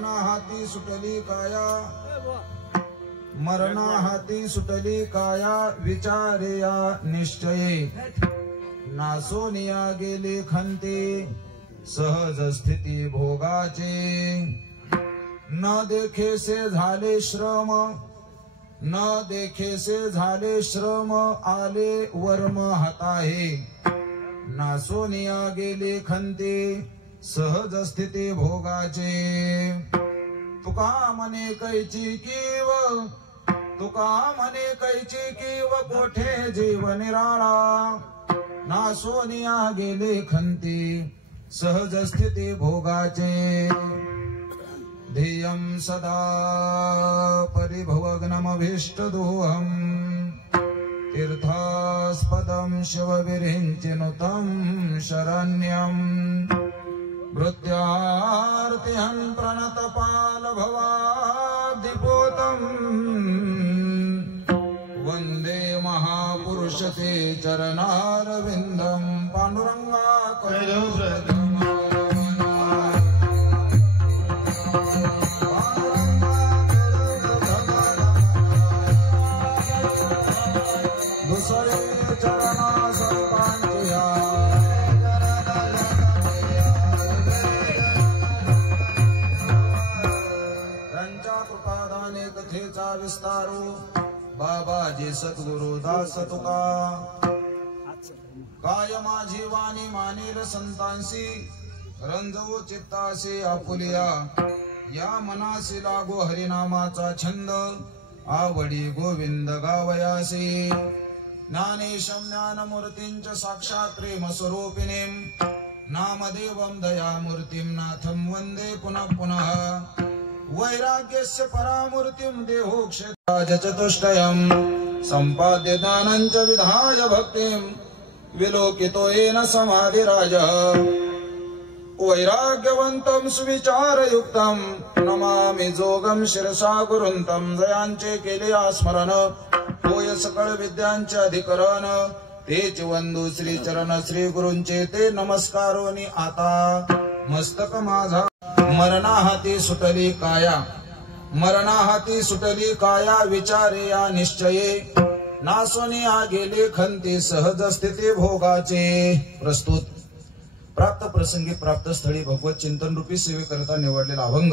मरणा हाती सुटली काया, मरणा हाती सुटली काया, विचारिया निश्चये नासोनिया गेले खंते, सहज स्थिती भोगाचे न देखेसे झाले श्रम, न देखेसे झाले श्रम, आले वर्म हाताहे नासोनिया गेले खंते, सहज स्थिती भोगाचे तुका म्हणे कैची कीव, तुका म्हणे कैची कीव, कोठे जीव निराळा नासोनिया गेले खंते, सहज स्थिती भोगाचे ध्येयं सदा परिभवग्नमभीष्टदोहं, तीर्थास्पदं शिवविरिञ्चिनुतं शरण्यं, मृत्यार्तिहं प्रणतपालभवाब्धिपोतं, वन्दे महापुरुषते चरणारविन्दं, पांडुरंगा करुणा विस्तारो बाबाजी सद्गुरु दास तुका, काय माझी वाणी मानेल संतांसी, रंजवो चित्तासी आपुलिया, या मनासी लागो हरिनामाचा छंद, आवडी गोविंद गावयासी, ज्ञानेशं ज्ञानमूर्तिंच साक्षात् प्रेम स्वरूपिणीं, नामदेवं दयामूर्तिं नाथं वन्दे पुनः पुनः, वैराग्यस्य परामूर्तिं देहो क्षेत्राजचतुष्टयं, सम्पाद्य दानञ्च विधाय भक्तिं, विलोकितो येन समाधिराजः, वैराग्यवन्तं सुविचारयुक्तं, नमामि जोगं शिरसा गुरुन्तं, जयांचे केले स्मरण, होय सकळ विद्यांचे अधिकरण, तेच वंदू श्री चरण श्री गुरूंचे ते नमस्कारोनी आता, मस्तक माझा मरणा हाती सुटली काया, मरणा हाती सुटली काया, विचारे या निश्चये नासोनिया गेले खंते, सहज स्थिती भोगाचे. प्रस्तुत प्राप्त प्रसंगी प्राप्त स्थळी भगवत चिंतन रूपी सेवेकरता निवडलेला अभंग,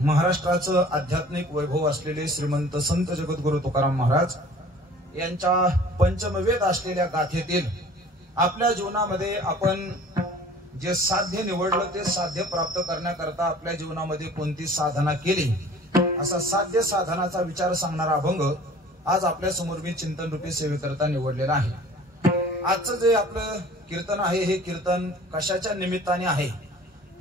महाराष्ट्राचं आध्यात्मिक वैभव असलेले श्रीमंत संत जगद्गुरु तुकाराम महाराज यांच्या पंचमवेद असलेल्या गाथेतील आपल्या जीवनामध्ये आपण जे साध्य निवडलं ते साध्य प्राप्त करण्याकरता आपल्या जीवनामध्ये कोणती साधना केली, असा साध्य साधनाचा विचार सांगणारा अभंग आज आपल्या समोर मी चिंतन रूपी सेवेकरता निवडलेला आहे. आजचं जे आपलं कीर्तन आहे हे कीर्तन कशाच्या निमित्ताने आहे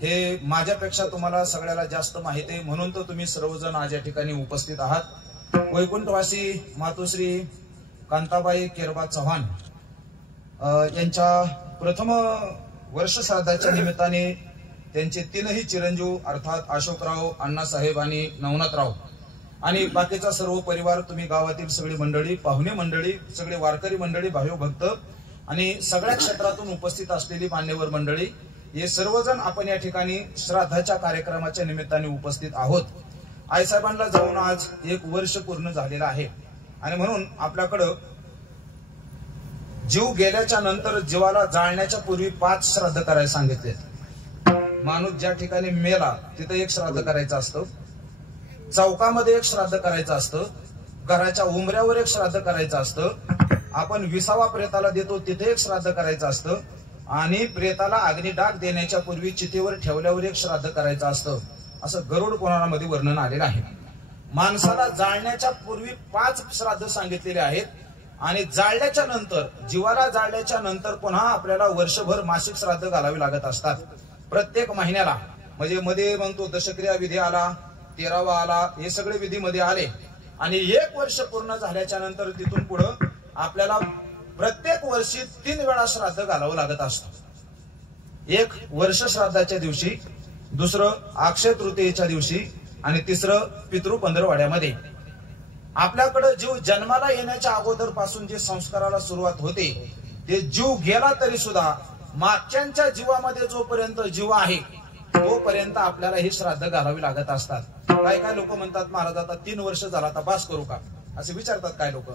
हे माझ्यापेक्षा तुम्हाला सगळ्याला जास्त माहिती आहे, म्हणून तर तुम्ही सर्वजण आज या ठिकाणी उपस्थित आहात. वैकुंठवासी मातोश्री कांताबाई केरबा चव्हाण यांच्या प्रथम वर्ष श्राद्धाच्या निमित्ताने त्यांचे तीनही चिरंजीव अर्थात अशोकराव, अण्णासाहेब आणि नवनाथराव आणि बाकीचा सर्व परिवार, तुम्ही गावातील सगळी मंडळी, पाहुणे मंडळी, सगळे वारकरी मंडळी, भाविभक्त आणि सगळ्या क्षेत्रातून उपस्थित असलेली मान्यवर मंडळी, हे सर्वजण आपण या ठिकाणी श्राद्धाच्या कार्यक्रमाच्या निमित्ताने उपस्थित आहोत. आईसाहेबांना जाऊन आज 1 वर्ष पूर्ण झालेलं आहे आणि म्हणून आपल्याकडं जीव गेल्याच्या नंतर जीवाला जाळण्याच्या पूर्वी 5 श्राद्ध करायला सांगितले. माणूस ज्या ठिकाणी मेला तिथं 1 श्राद्ध करायचं असतं, चौकामध्ये 1 श्राद्ध करायचं असतं, घराच्या उंबऱ्यावर 1 श्राद्ध करायचं असतं, आपण 20वा प्रेताला देतो तिथे 1 श्राद्ध करायचं असतं आणि प्रेताला अग्निडाग देण्याच्या पूर्वी चितेवर ठेवल्यावर 1 श्राद्ध करायचं असतं, असं गरुड पुराणामध्ये वर्णन आलेलं आहे. माणसाला जाळण्याच्या पूर्वी 5 श्राद्ध सांगितलेले आहेत आणि जाळल्याच्या नंतर, जीवाला जाळल्याच्या नंतर पुन्हा आपल्याला वर्षभर मासिक श्राद्ध घालावे लागत असतात. प्रत्येक महिन्याला, म्हणजे मध्ये मग तो दशक्रिया विधी आला, 13वा आला, हे सगळे विधी मध्ये आले आणि 1 वर्ष पूर्ण झाल्याच्या नंतर तिथून पुढे आपल्याला प्रत्येक वर्षी 3 वेळा श्राद्ध घालावं लागत असतं. 1 वर्ष श्राद्धाच्या दिवशी, दुसरं अक्षय तृतीयेच्या दिवशी आणि तिसरं पितृ पंधरवाड्यामध्ये. आपल्याकडे जीव जन्माला येण्याच्या अगोदर पासून जे संस्काराला सुरुवात होते ते जीव गेला तरी सुद्धा मागच्यांच्या जीवामध्ये जोपर्यंत जीव आहे तोपर्यंत आपल्याला ही श्राद्ध घालावी लागत असतात. काय काय लोक म्हणतात महाराज आता 3 वर्ष झाला आता बास करू का असे विचारतात काय लोक.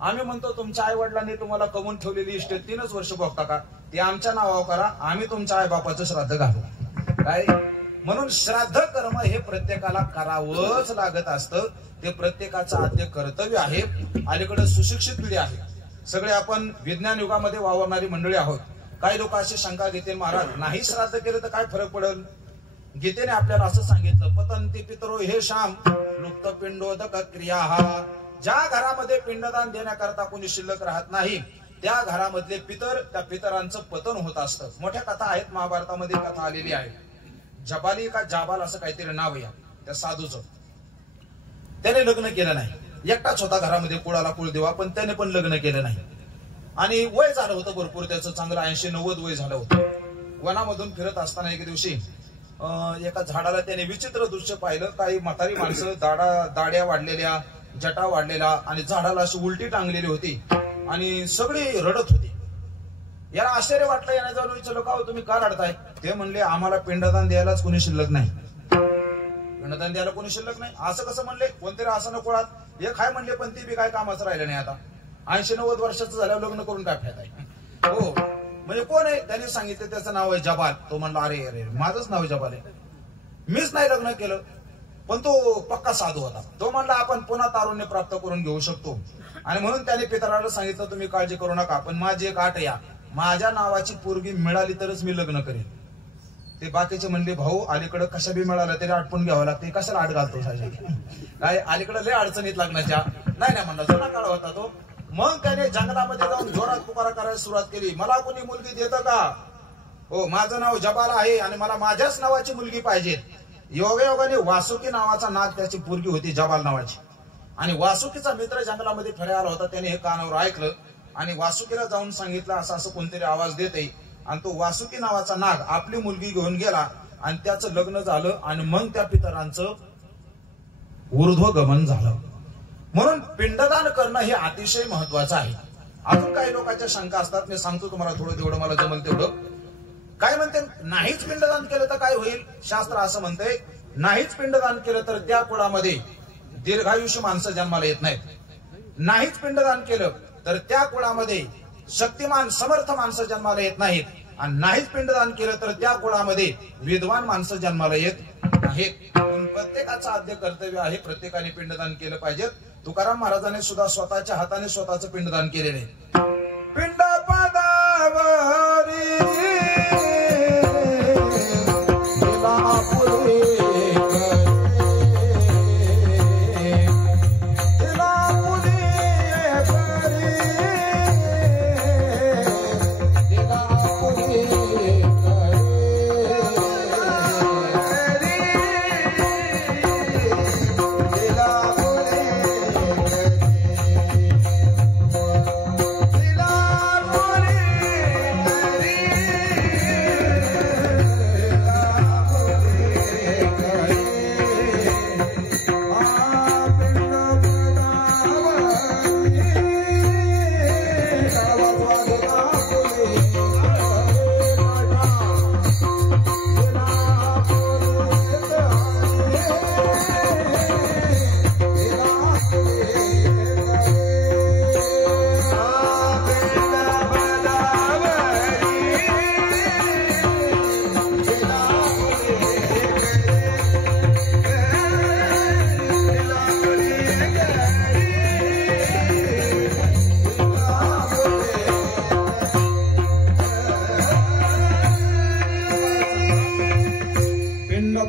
आम्ही म्हणतो तुमच्या आई वडिलांनी तुम्हाला कमवून ठेवलेली इस्टेट 3च वर्ष भोगता का, ते आमच्या नावावर करा, आम्ही तुमच्या आई बापाचं श्राद्ध घालू काय. म्हणून श्राद्ध कर्म हे प्रत्येकाला करावंच लागत असतं. ते प्रत्येकाचं आद्य कर्तव्य आहे. अलीकडे सुशिक्षित पिढी आहे, सगळे आपण विज्ञान युगामध्ये वावरणारी मंडळी आहोत. काही लोक अशी शंका घेतील महाराज नाही श्राद्ध केलं तर काय फरक पडेल. गीतेने आपल्याला असं सांगितलं पतंती पितरो हे शाम लुप्त पिंडोदक क्रिया. ज्या घरामध्ये पिंडदान देण्याकरता कोणी शिल्लक राहत नाही त्या घरामधले पितर त्या पितरांचं पतन होत असतं. मोठ्या कथा आहेत, महाभारतामध्ये कथा आलेली आहे. जबाली का जाबाल असं काहीतरी नाव या त्या साधूचं. त्याने लग्न केलं नाही, एकटाच होता घरामध्ये, कुळाला कुळ देवा, पण त्याने पण लग्न केलं नाही. आणि वय झालं होतं भरपूर, त्याचं चांगलं 80-90 वय झालं होतं. वनामधून फिरत असताना एक दिवशी एका झाडाला त्याने विचित्र दृश्य पाहिलं. काही म्हातारी माणसं दाड्या वाढलेल्या, जटा वाढलेल्या आणि झाडाला अशी उलटी टांगलेली होती आणि सगळी रडत होती. याला आश्चर्य वाटलं. याने जाऊन विचारलं का तुम्ही का रडताय. ते म्हणले आम्हाला पिंडदान द्यायलाच कोणी शिल्लक नाही. पिंडदान द्यायला कोणी शिल्लक नाही असं कसं म्हणले. कोणतरी असं नको हे काय म्हणले, पण ती बी काय कामाचं राहिलं नाही. आता 80-90 वर्षाचं झाल्यावर लग्न करून काय फायदा आहे. हो म्हणजे कोण आहे. त्यांनी सांगितलं त्याचं नाव आहे जबाल. तो म्हणला अरे अरे माझंच नाव जबाल आहे, मीच नाही लग्न केलं. पण तो पक्का साधू होता. तो म्हणला आपण पुन्हा तारुण्य प्राप्त करून घेऊ शकतो. आणि म्हणून त्याने पितराला सांगितलं तुम्ही काळजी करू नका, पण माझी एक अट या, माझ्या नावाची पोरगी मिळाली तरच मी लग्न करेन. ते बाकीचे म्हणले भाऊ अलीकडे कशा बी मिळालं तरी आटपून घ्यावं लागते, कशाला आट घालतो काय. अलीकडे लय अडचणीत लग्नाच्या. नाही म्हणला जुना काळ होता तो. मग त्याने जंगलामध्ये जाऊन जोरात पुकारा करायला सुरुवात केली, मला कोणी मुलगी देतं का. हो माझं नाव जबाल आहे आणि मला माझ्याच नावाची मुलगी पाहिजे. योगायोगाने वासुकी नावाचा नाग त्याची पोरगी होती जबाल नावाची. आणि वासुकीचा मित्र जंगलामध्ये फिरायला होता. त्याने हे कानावर ऐकलं आणि वासुकीला जाऊन सांगितलं असं असं कोणतरी आवाज देते. आणि तो वासुकी नावाचा नाग आपली मुलगी घेऊन गेला आणि त्याचं लग्न झालं. आणि मग त्या पितरांचं ऊर्ध्वगमन झालं. म्हणून पिंडदान करणं हे अतिशय महत्वाचं आहे. अजून काही लोकांच्या शंका असतात, मी सांगतो तुम्हाला थोडं तेवढं मला जमल तेवढं. काय म्हणते नाहीच पिंडदान केलं तर काय होईल. शास्त्र असं म्हणतंय नाहीच पिंडदान केलं तर त्या कुळामध्ये दीर्घायुष्य माणसं जन्माला येत नाहीत. नाहीच पिंडदान केलं तर त्या कुळामध्ये शक्तिमान समर्थ माणसं जन्माला येत नाहीत. आणि नाहीच पिंडदान केलं तर त्या कुळामध्ये विद्वान माणसं जन्माला येत नाहीत. प्रत्येकाचं आद्य कर्तव्य आहे, प्रत्येकाने पिंडदान केलं पाहिजे. तुकाराम महाराजांनी सुद्धा स्वतःच्या हाताने स्वतःचं पिंडदान केलेले. पिंड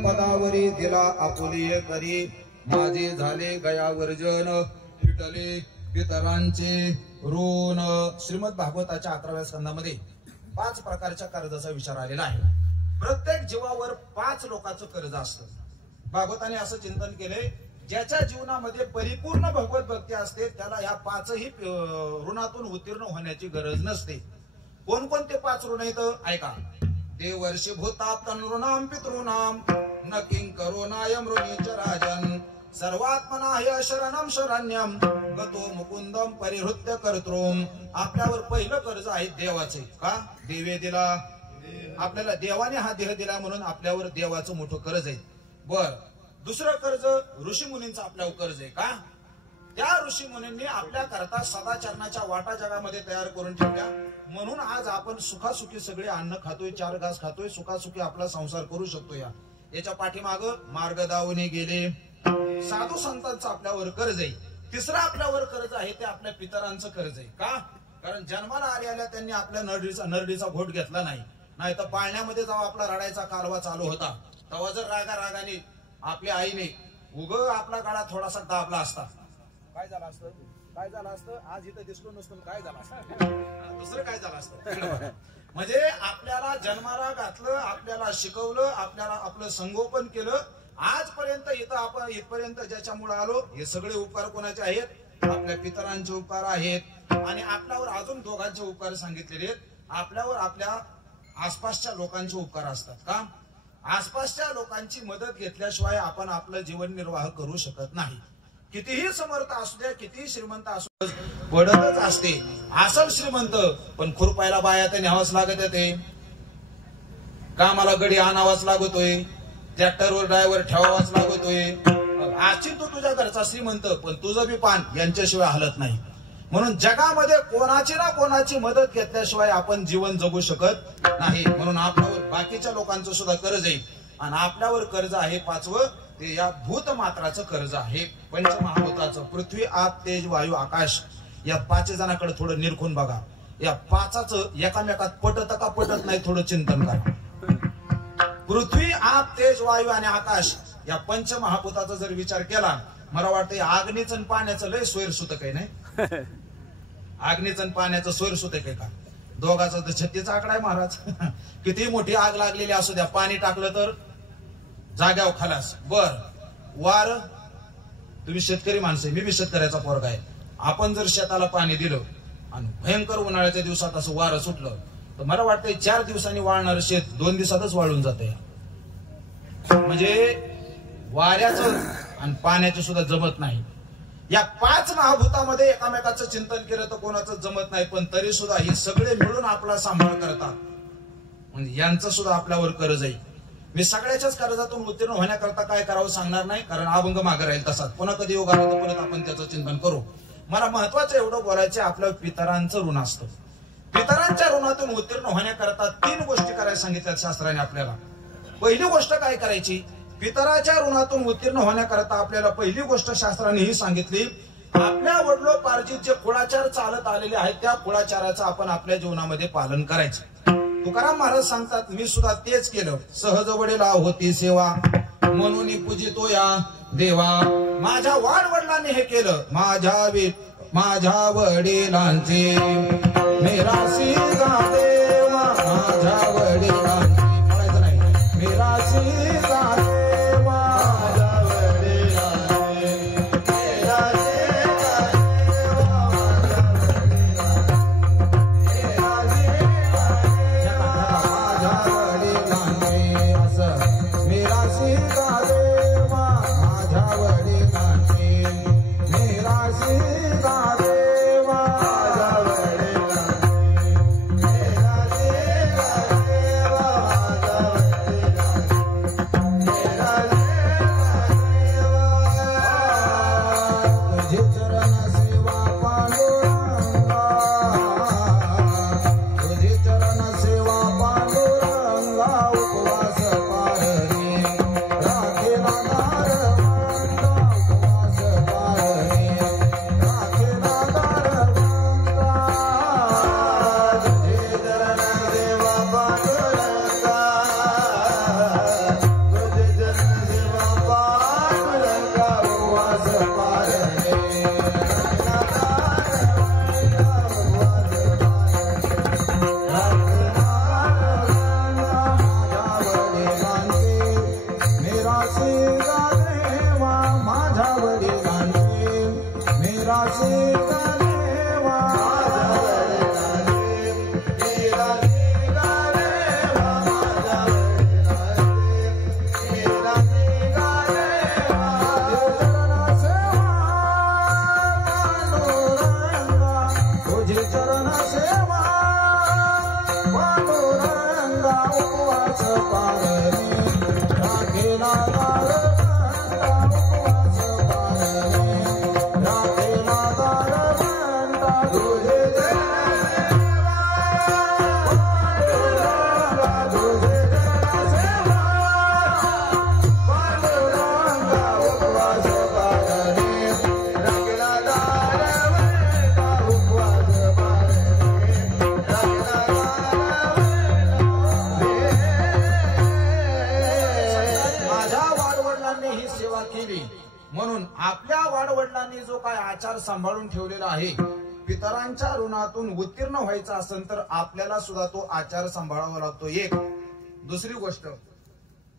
पदावरी दिला आपुलिये करी माझे झाले गया वर्जन फिटले पितरांचे ऋण. श्रीमद भागवताच्या 11व्या स्कंदामध्ये 5 प्रकारच्या कर्जाचा विचार आलेला आहे. प्रत्येक जीवावर 5 लोकांचं कर्ज असतं. भागवताने असं चिंतन केले ज्याच्या जीवनामध्ये परिपूर्ण भगवत भक्ती असते त्याला ह्या 5ही ऋणातून उत्तीर्ण होण्याची गरज नसते. कोणकोणते 5 ऋण आहेत ऐका. देवर्षी भूताप्त नृणाम पितॄणाम न किंकरो नायम ऋणीच राजन सर्वात्मना ह्य शरणम शरण्यम गतो मुकुंदम परिहृत्य कर्तृम. आपल्यावर पहिलं कर्ज आहे देवाचे. का देवे दिला आपल्याला देवाने हा देह दिला म्हणून आपल्यावर देवाचं मोठं कर्ज आहे. बर, दुसरं कर्ज ऋषी मुनींचं आपल्यावर कर्ज आहे का? त्या ऋषी मुनींनी आपल्या करता सदाचरणाच्या वाटा जगामध्ये तयार करून ठेवल्या म्हणून आज आपण सुखासुखी सगळे अन्न खातोय, 4 घास खातोय, सुखासुखी आपला संसार करू शकतो. याच्या पाठीमाग मार्ग दावणे गेले साधू संतांचं आपल्यावर कर्ज आहे. तिसरं आपल्यावर कर्ज आहे ते आपल्या पितरांचं कर्ज आहे का? कारण जन्माला आल्या त्यांनी आपल्या नरडीचा घोट घेतला नाही तर पाळण्यामध्ये जेव्हा आपला रडायचा कालवा चालू होता तेव्हा जर रागाने आपल्या आईने आपला गाळा थोडासा दाबला असता, काय झालं असतं? आज इथं दिसलो नसतं, काय झालं असतं? दुसरं काय झालं असतं? म्हणजे आपल्याला जन्माला घातलं, आपल्याला शिकवलं, आपल्याला आपलं संगोपन केलं. आजपर्यंत इथपर्यंत ज्याच्यामुळे आलो हे सगळे उपकार कोणाचे आहेत? आपल्या पितरांचे उपकार आहेत. आणि आपल्यावर अजून दोघांचे उपकार सांगितलेले आहेत. आपल्यावर आपल्या आसपासच्या लोकांचे उपकार असतात का? आसपासच्या लोकांची मदत घेतल्याशिवाय आपण आपलं जीवन निर्वाह करू शकत नाही. कितीही समर्थ असू द्या, कितीही श्रीमंत असू द्या, पडतच असते. असल श्रीमंत पण खुरपायला बाया ते न्यावाच लागत येते, कामाला गडी आणावाच लागतोय, ट्रॅक्टरवर ड्रायव्हर ठेवावाच लागतोय. आजची तू तुझ्या घरचा श्रीमंत पण तुझं बी पान यांच्याशिवाय हलत नाही. म्हणून जगामध्ये कोणाची ना कोणाची मदत घेतल्याशिवाय आपण जीवन जगू शकत नाही. म्हणून आपल्यावर बाकीच्या लोकांचं सुद्धा कर्ज आहे. आणि आपल्यावर कर्ज आहे 5वं, ते या भूतमात्राचं कर्ज आहे, पंचमहाभूताचं. पृथ्वी, आप, तेज, वायू, आकाश. या 5 जणांकडे थोडं निरखून बघा. या 5चं एकामेकात पटत का पटत नाही थोडं चिंतन करा. पृथ्वी, आप, तेज, वायू आणि आकाश या पंचमहाभूताचा जर विचार केला, मला वाटतं अग्नीचं आणि पाण्याचं लय सोयरसुतक आहे नाही? अग्नीचं आणि पाण्याचं सोयरसुतक आहे का? दोघाचा तर 36 आकडा आहे महाराज. किती मोठी आग लागलेली असू द्या, पाणी टाकलं तर जाग्यावर खलास. बर, वार, तुम्ही शेतकरी माणसं, मी बी शेतकऱ्याचा पोरगा आहे. आपण जर शेताला पाणी दिलं आणि भयंकर उन्हाळ्याच्या दिवसात असं वारं सुटलं तर मला वाटतंय 4 दिवसांनी वाळणार शेत 2 दिवसातच वाळून जाते. म्हणजे वाऱ्याचं आणि पाण्याचं सुद्धा जमत नाही. या 5 महाभूतामध्ये एकामेकाचं चिंतन केलं तर कोणाचं जमत नाही, पण तरी सुद्धा हे सगळे मिळून आपला सांभाळ करतात. म्हणजे यांचं सुद्धा आपल्यावर कर्ज आहे. मी सगळ्याच्याच कर्जातून उत्तीर्ण होण्याकरता काय करावं सांगणार नाही, कारण अभंग मागे राहील तसाच. पुन्हा कधी योग आला तर परत आपण त्याचं चिंतन करू. मला महत्वाचं एवढं बोलायचं, आपल्या पितरांचं ऋण असतं. पितरांच्या ऋणातून उत्तीर्ण होण्याकरता 3 गोष्टी करायला सांगितल्यात शास्त्राने आपल्याला. पहिली गोष्ट काय करायची? पितराच्या ऋणातून उत्तीर्ण होण्याकरता आपल्याला पहिली गोष्ट शास्त्राने ही सांगितली, आपल्या वडिलोपार्जित जे कुळाचार चालत आलेले आहेत त्या कुळाचाराचं आपण आपल्या जीवनामध्ये पालन करायचं. तुकाराम महाराज सांगतात, मी सुद्धा तेच केलं. सहज वडिला होती सेवा, म्हणून पूजितो या देवा. माझ्या वाडवडिलांनी हे केलं, माझ्या वडिलांचे मेरासी गा देवा. माझ्या वडिलांचे म्हणायचं नाही, मेरासी गा देवा. माझ्या वडिलांचे मेरासी गा देवा. माझ्या वडिलांचे असं मेरासी गा देवा. माझ्या वडिलांचे मेरासी गा देवा. चरण सेवा पांडुरंगा. ही सेवा केली म्हणून आपल्या वाडवडिलांनी जो काय आचार सांभाळून ठेवलेला आहे, पितरांच्या ऋणातून उत्तीर्ण व्हायचा असेल तर आपल्याला सुद्धा तो आचार सांभाळावा लागतो. एक दुसरी गोष्ट,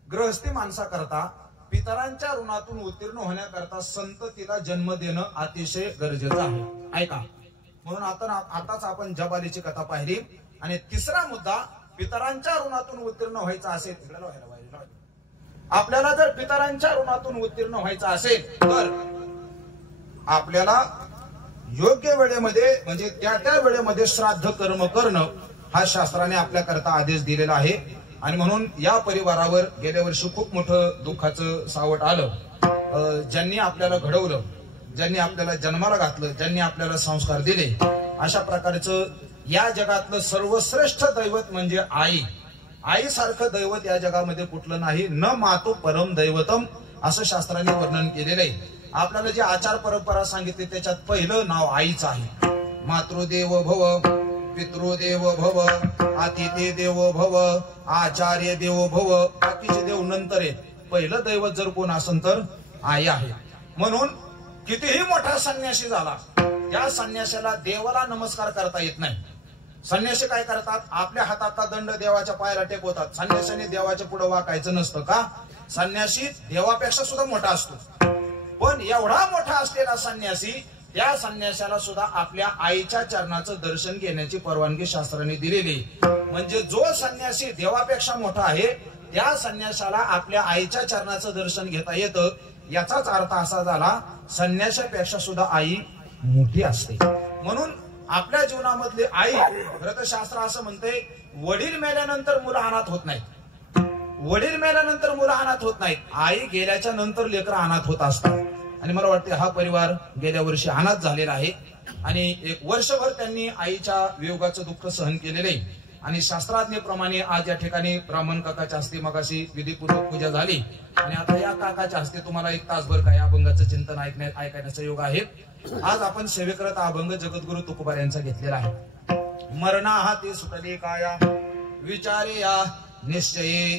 गृहस्थी माणसाकरता पितरांच्या ऋणातून उत्तीर्ण होण्याकरता संततीला जन्म देणं अतिशय गरजेचं आहे. ऐका, म्हणून आताच आपण जबालीची कथा पाहिली. आणि तिसरा मुद्दा, पितरांच्या ऋणातून उत्तीर्ण व्हायचा असेल, आपल्याला जर पितरांच्या ऋणातून उत्तीर्ण व्हायचा असेल तर आपल्याला योग्य वेळेमध्ये म्हणजे त्या वेळेमध्ये श्राद्ध कर्म करणं हा शास्त्राने आपल्याकरता आदेश दिलेला आहे. आणि म्हणून या परिवारावर गेल्या वर्षी खूप मोठं दुःखाचं सावट आलं. ज्यांनी आपल्याला घडवलं, ज्यांनी आपल्याला जन्माला घातलं, ज्यांनी आपल्याला संस्कार दिले, अशा प्रकारचं या जगातलं सर्वश्रेष्ठ दैवत म्हणजे आई. आईसारखं दैवत या जगामध्ये कुठलं नाही. न मातो परम दैवतम असं शास्त्राने वर्णन केलेलं आहे. आपल्याला जे आचार परंपरा सांगितले त्याच्यात पहिलं नाव आईचं आहे. मातृदेव भव, पितृदेव भव, अतिथी देव भव, आचार्य देव भव, बाकीचे देव नंतर आहेत. पहिलं दैवत जर कोण असेल तर आई आहे. म्हणून कितीही मोठा संन्यासी झाला, त्या संन्यासाला देवाला नमस्कार करता येत नाही. संन्यासी काय करतात, आपल्या हातातला दंड देवाच्या पायाला टेकवतात. संन्यासाने देवाच्या पुढे वाकायचं नसतं. का? संन्यासी देवापेक्षा सुद्धा मोठा असतो. पण एवढा मोठा असलेला संन्यासी, त्या संन्यासाला सुद्धा आपल्या आईच्या चरणाचं दर्शन घेण्याची परवानगी शास्त्राने दिलेली. म्हणजे जो संन्यासी देवापेक्षा मोठा आहे त्या संन्यासाला आपल्या आईच्या चरणाचं दर्शन घेता येतं. याचाच अर्थ असा झाला, संन्यासापेक्षा सुद्धा आई मोठी असते. म्हणून आपल्या जीवनामधली आई, व्रतशास्त्र असं म्हणते, वडील मेल्यानंतर मुलं अनाथ होत नाहीत. वडील मेल्यानंतर मुलं अनाथ होत नाहीत. आई गेल्याच्या नंतर लेकरं अनाथ होत असतात. आणि मला वाटते हा परिवार गेल्या वर्षी अनाथ झालेला आहे. आणि एक वर्षभर त्यांनी आईच्या वियोगाचं दुःख सहन केलेले आहे. आणि शास्त्राज्ञेप्रमाणे आज या ठिकाणी ब्राह्मण काकाच्या हस्ते मगाशी विधीपूर्वक पूजा झाली. आणि आता या काकाच्या हस्ते तुम्हाला एक तासभर काय अभंगाचं चिंतन ऐकण्याचा योग आहे. आज आपण सेवेकरता अभंग जगद्गुरु तुकोबार यांचा घेतलेला आहे. मरणा हाती सुटली काया, विचारे या निश्चये.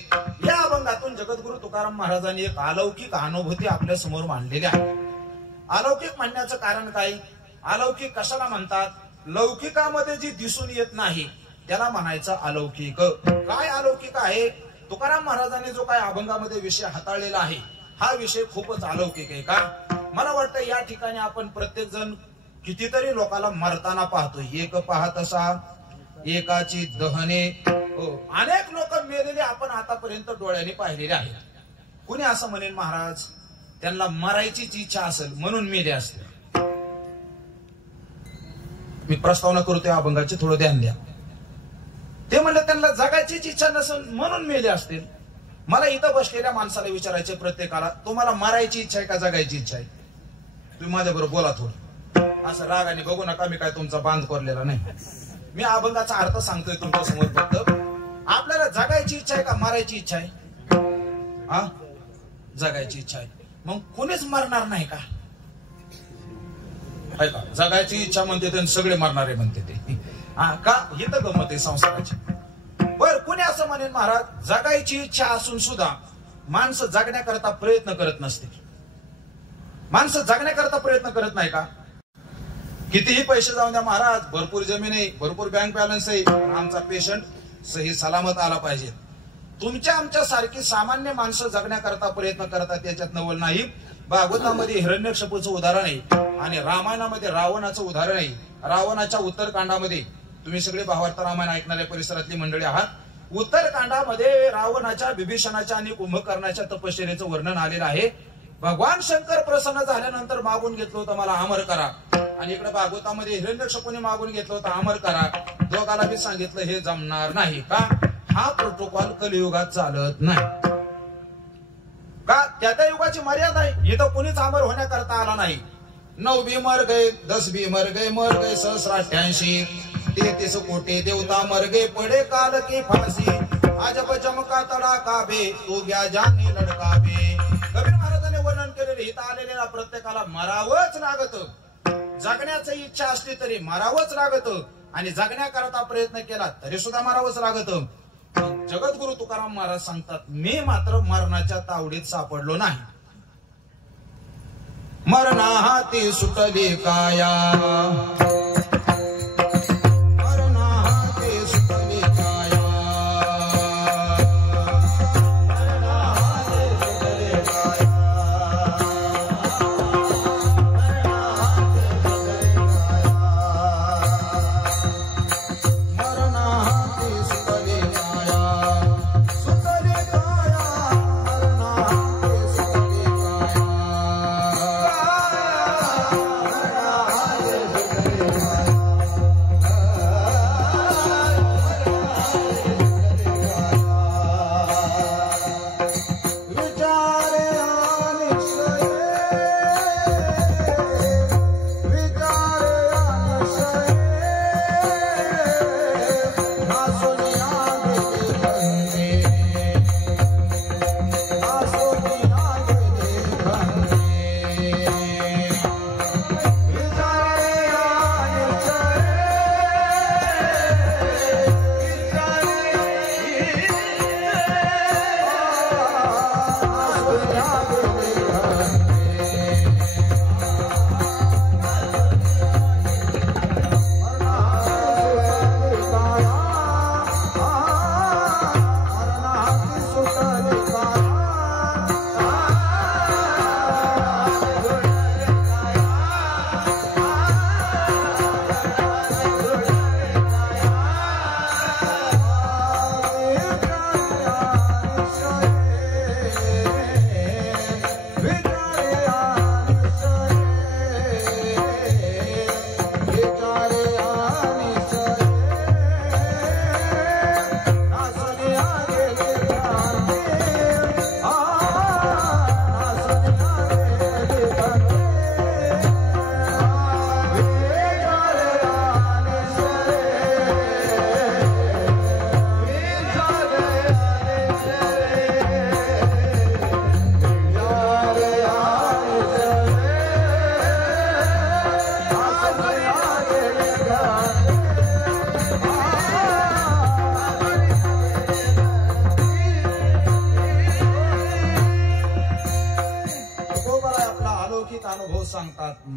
या अभंगातून जगद्गुरु तुकाराम महाराजांनी एक अलौकिक अनुभूती आपल्या समोर मांडलेली आहे. अलौकिक म्हणण्याचं कारण काय? अलौकिक कशाला म्हणतात? लौकिकामध्ये जी दिसून येत नाही त्याला म्हणायचं अलौकिक. काय अलौकिक आहे? तुकाराम महाराजांनी जो काय अभंगामध्ये विषय हाताळलेला आहे हा विषय खूपच अलौकिक आहे. का? मला वाटतं या ठिकाणी आपण प्रत्येक जण कितीतरी लोकांना मरताना पाहतो. एक पाहतसा एकाची दहने, अनेक लोक मेलेले आपण आतापर्यंत डोळ्याने पाहिलेले आहेत. कुणी असं म्हणेल महाराज त्यांना मरायचीच इच्छा असेल म्हणून मेले असते. मी प्रस्तावना करतोय अभंगाची, थोडं ध्यान द्या. ते म्हणलं त्यांना जगायचीच इच्छा नसेल म्हणून मेले असतील. मला इथं बसलेल्या माणसाला विचारायचे प्रत्येकाला, तुम्हाला मरायची इच्छा आहे का जगायची इच्छा आहे? तुम्ही माझ्या बरोबर बोला थोडं. असं रागाने बघू नका, मी काय तुमचा बांध कोरलेला नाही. मी अभंगाचा अर्थ सांगतोय तुमच्या समोर. फक्त आपल्याला जगायची इच्छा आहे का मरायची इच्छा आहे? हा, जगायची इच्छा आहे. मग कुणीच मरणार नाही का? ऐका, जगायची इच्छा म्हणते ते सगळे मरणारे म्हणते ते. का? इथं गमत आहे संसाराची. बर, कुणी असं म्हणेल महाराज जगायची इच्छा असून सुद्धा माणसं जगण्याकरता प्रयत्न करत नसते. माणसं जगण्याकरता प्रयत्न करत नाही का? कितीही पैसे जाऊन द्या महाराज, भरपूर जमीन आहे, भरपूर बँक बॅलन्स आहे, आमचा पेशंट सही सलामत आला पाहिजे. तुमच्या आमच्या सारखी सामान्य माणसं जगण्याकरता प्रयत्न करतात याच्यात नवल नाही. भागवतामध्ये हिरण्यकशिपूचं उदाहरण आहे आणि रामायणामध्ये रावणाचं उदाहरण आहे. रावणाच्या उत्तरकांडामध्ये, तुम्ही सगळे भावार्थ रामायण ऐकणाऱ्या परिसरातली मंडळी आहात, उत्तरकांडामध्ये रावणाच्या, विभीषणाच्या आणि कुंभकर्णाच्या तपश्चर्येचं वर्णन आलेलं आहे. भगवान शंकर प्रसन्न झाल्यानंतर मागून घेतलं होतं मला अमर करा, आणि इकडे भागवतामध्ये हिरण्यकशिपूने मागून घेतलं होतं अमर करा. दोघाला बी सांगितलं हे जमणार नाही. का? हा प्रोटोकॉल कलियुगात चालत नाही. का? त्या युगाची मर्यादा आहे. इथं कुणीच अमर होण्याकरता आला नाही. 9 भी मर गए, 10 भी मर गए सहस्राठ्यांशी, 33 कोटी देवता मर गए पडे काल की फांसी, अजब चमका तडाका बे तू गया जाने लडका बे. कबीर महाराजांनी वर्णन केलेले इथं आलेल्या प्रत्येकाला मरावंच लागत. जगण्याची इच्छा असली तरी मरावंच लागत, आणि जगण्याकरता प्रयत्न केला तरी सुद्धा मरावंच लागत. जगद्गुरु तुकाराम महाराज सांगतात, मी मात्र मरणाच्या तावडीत सापडलो नाही. मरणा हाती सुटली काया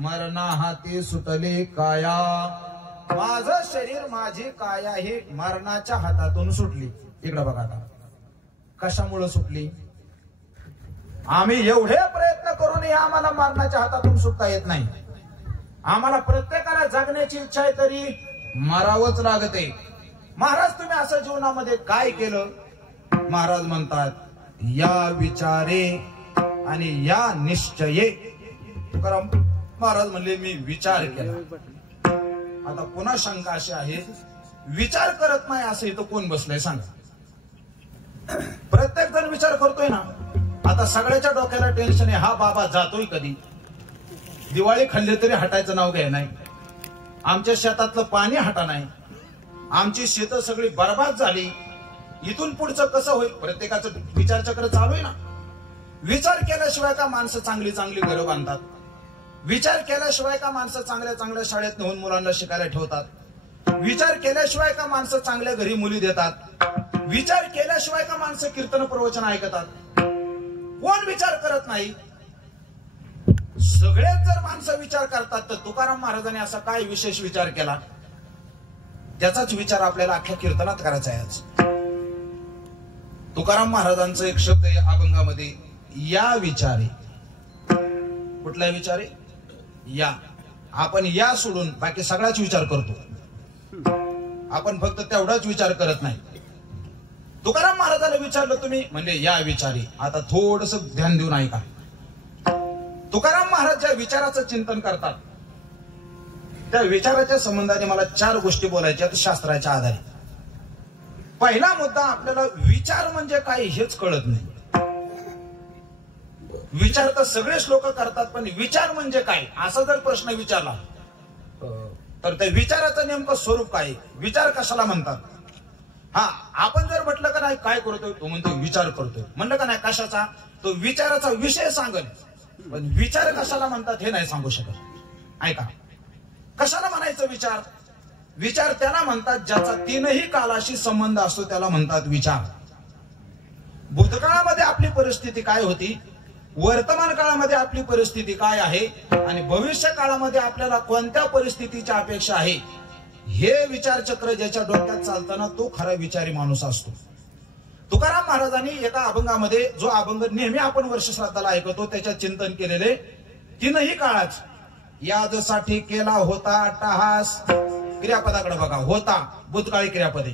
मरणा हाती सुटली काया माझं शरीर माझी काया ही मरणाच्या हातातून सुटली. इकडे बघा आता कशामुळे सुटली. आम्ही एवढे प्रयत्न करूनही आम्हाला मरणाच्या हातातून सुटता येत नाही. आम्हाला प्रत्येकाला जगण्याची इच्छा आहे तरी मरावंच लागते. महाराज तुम्ही असं जीवनामध्ये काय केलं. महाराज म्हणतात या विचारे आणि या निश्चये. तुकाराम महाराज म्हणले मी विचार केला. आता पुन्हा शंका अशी आहे विचार करत नाही असं इथं कोण बसलंय सांगा. प्रत्येक जण विचार करतोय ना. आता सगळ्याच्या डोक्याला टेन्शन आहे हा बाबा जातोय कधी. दिवाळी खाल्ली तरी हटायचं नाव घ्याय नाही. आमच्या शेतातलं पाणी हटा नाही. आमची शेतं सगळी बरबाद झाली. इथून पुढचं कसं होईल. प्रत्येकाचं विचारचक्र चालू आहे ना. विचार केल्याशिवाय का माणसं चांगली चांगली घरं बांधतात. विचार केल्याशिवाय का माणसं चांगल्या चांगल्या शाळेत नेऊन मुलांना शिकायला ठेवतात. विचार केल्याशिवाय का माणसं चांगल्या घरी मुली देतात. विचार केल्याशिवाय का माणसं कीर्तन प्रवचन ऐकतात. कोण विचार करत नाही. सगळेच जर माणसं विचार करतात तर तुकाराम महाराजांनी असा काय विशेष विचार केला त्याचाच विचार आपल्याला अख्ख्या कीर्तनात करायचा आहे आज. तुकाराम महाराजांचं एक शब्द आहे अभंगामध्ये या विचारे. कुठला विचारे या. आपण या सोडून बाकी सगळाच विचार करतो. आपण फक्त तेवढाच विचार करत नाही. तुकाराम महाराजांना विचारलं तुम्ही म्हणजे या विचारी. आता थोडस ध्यान देऊन ऐका. तुकाराम महाराज ज्या विचाराचं चिंतन करतात त्या विचाराच्या संबंधाने मला 4 गोष्टी बोलायच्या शास्त्राच्या आधारे. पहिला मुद्दा आपल्याला विचार म्हणजे काय हेच कळत नाही. विचार तर सगळेच लोक करतात पण विचार म्हणजे काय असा जर प्रश्न विचारला तर त्या विचाराचं नेमकं स्वरूप काय. विचार कशाला म्हणतात. हा आपण जर म्हटलं का नाही काय करतोय तो म्हणतो विचार करतोय. म्हणलं का नाही कशाचा तो विचाराचा विषय सांगेल पण विचार कशाला म्हणतात हे नाही सांगू शकत. ऐका कशाला म्हणायचं विचार. विचार त्याला म्हणतात ज्याचा 3ही कालाशी संबंध असतो त्याला म्हणतात विचार. भूतकाळामध्ये आपली परिस्थिती काय होती. वर्तमान काळामध्ये आपली परिस्थिती काय आहे आणि भविष्य काळामध्ये आपल्याला कोणत्या परिस्थितीची अपेक्षा आहे, हे विचारचक्र ज्याच्या डोक्यात चालताना तो खरा विचारी माणूस असतो. तुकाराम महाराजांनी एका अभंगामध्ये, जो अभंग नेहमी आपण वर्षश्राद्धाला ऐकतो, त्याच्यात चिंतन केलेले, तीनही काळात यादसाठी केला होता अट्टहास. क्रियापदाकडे बघा, होता भूतकाळी क्रियापदे.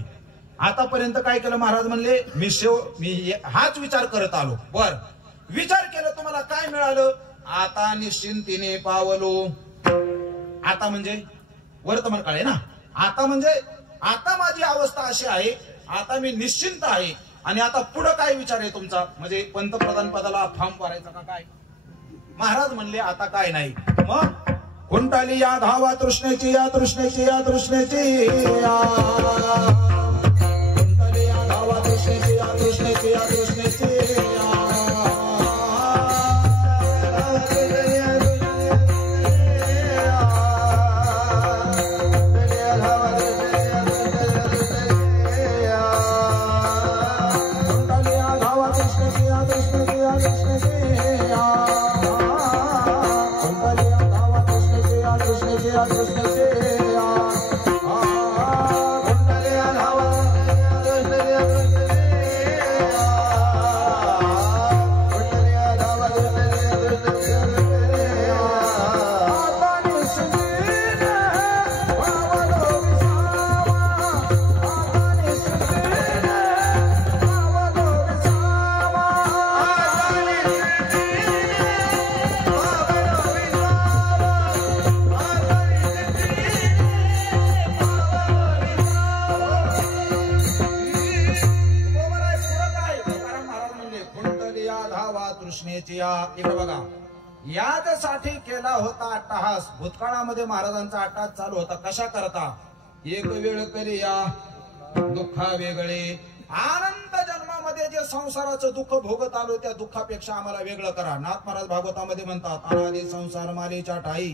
आतापर्यंत काय केलं महाराज म्हणले, मी हाच विचार करत आलो. बर, विचार केलं, तुम्हाला काय मिळालं? आता निश्चिंतीने पावलो. आता म्हणजे वर्तमान काळ आहे ना. आता म्हणजे आता माझी अवस्था अशी आहे, आता मी निश्चिंत आहे. आणि आता पुढे काय विचार आहे तुमचा? म्हणजे पंतप्रधान पदाला फॉर्म भरायचा का काय? महाराज म्हणले आता काय नाही. मग कुंटाली या धावा तृष्णेची, या तृष्णेची, या तृष्णेची, कुंटाली या धावा तृष्णेची, या तृष्णेची, या तृष्णेची, इकडे बघा, यादसाठी केला होता अट्टहास. भूतकाळामध्ये महाराजांचा अट्टहास चालू होता. कशा करता? एक वेळ करिया दुःखा वेगळे. आनंद जन्मामध्ये जे संसाराचं दुःख भोगत आलो, त्या दुःखापेक्षा आम्हाला वेगळं करा. नाथ महाराज भागवतामध्ये म्हणतात, अनादि संसार मालेच्या ठाई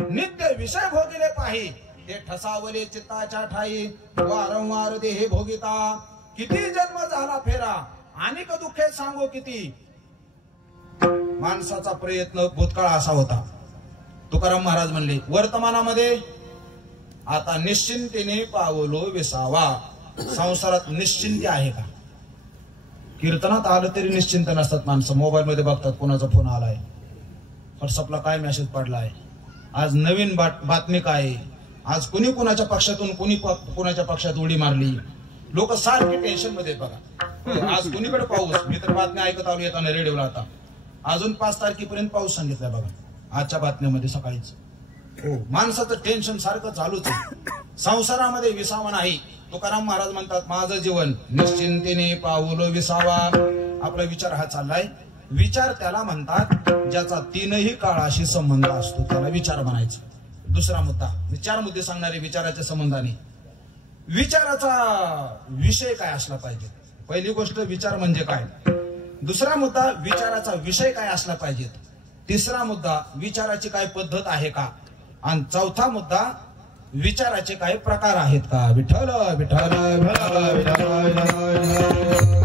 नित्य विषय भोगिले पाही, ते ठसावले चित्ताच्या ठाई वारंवार देहे भोगिता. किती जन्म झाला फेरा, अनेक दुःखे सांगो किती. माणसाचा प्रयत्न भूतकाळ असा होता. तुकाराम महाराज म्हणले, वर्तमानामध्ये आता निश्चिंतीने पावलो विसावा. संसारात निश्चिंती आहे का? कीर्तनात आलं तरी निश्चिंत नसतात माणसं. मोबाईल मध्ये बघतात कोणाचा फोन आलाय, व्हॉट्सअपला काय मेसेज पडलाय, आज नवीन बातमी काय, आज कुणी कुणाच्या पक्षातून कुणी कुणाच्या पक्षात उडी मारली. लोक सारखी टेन्शन मध्ये. बघा, आज कुणीकडे पाऊस. मी तर बातम्या ऐकत आलो येताना रेडिओला. आता अजून 5 तारखेपर्यंत पाऊस सांगितलाय बघा, आजच्या बातम्यामध्ये सकाळीच. हो, माणसाचं टेन्शन सारखं चालूच आहे. संसारामध्ये विसावा नाही. तुकाराम महाराज म्हणतात, माझं जीवन निश्चिंतेने पावलो विसावा. आपला विचार हा चाललाय. विचार त्याला म्हणतात ज्याचा तीनही काळाशी संबंध असतो, त्याला विचार म्हणायचं. दुसरा मुद्दा, 4 मुद्दे सांगणारे विचाराच्या संबंधाने. विचाराचा विषय काय असला पाहिजे? पहिली गोष्ट, विचार म्हणजे काय. दुसरा मुद्दा, विचाराचा विषय काय असला पाहिजे. तिसरा मुद्दा, विचाराची काय पद्धत आहे का. आणि चौथा मुद्दा, विचाराचे काही प्रकार आहेत का. विठ्ठल विठ्ठल विठ्ठल विठ्ठल.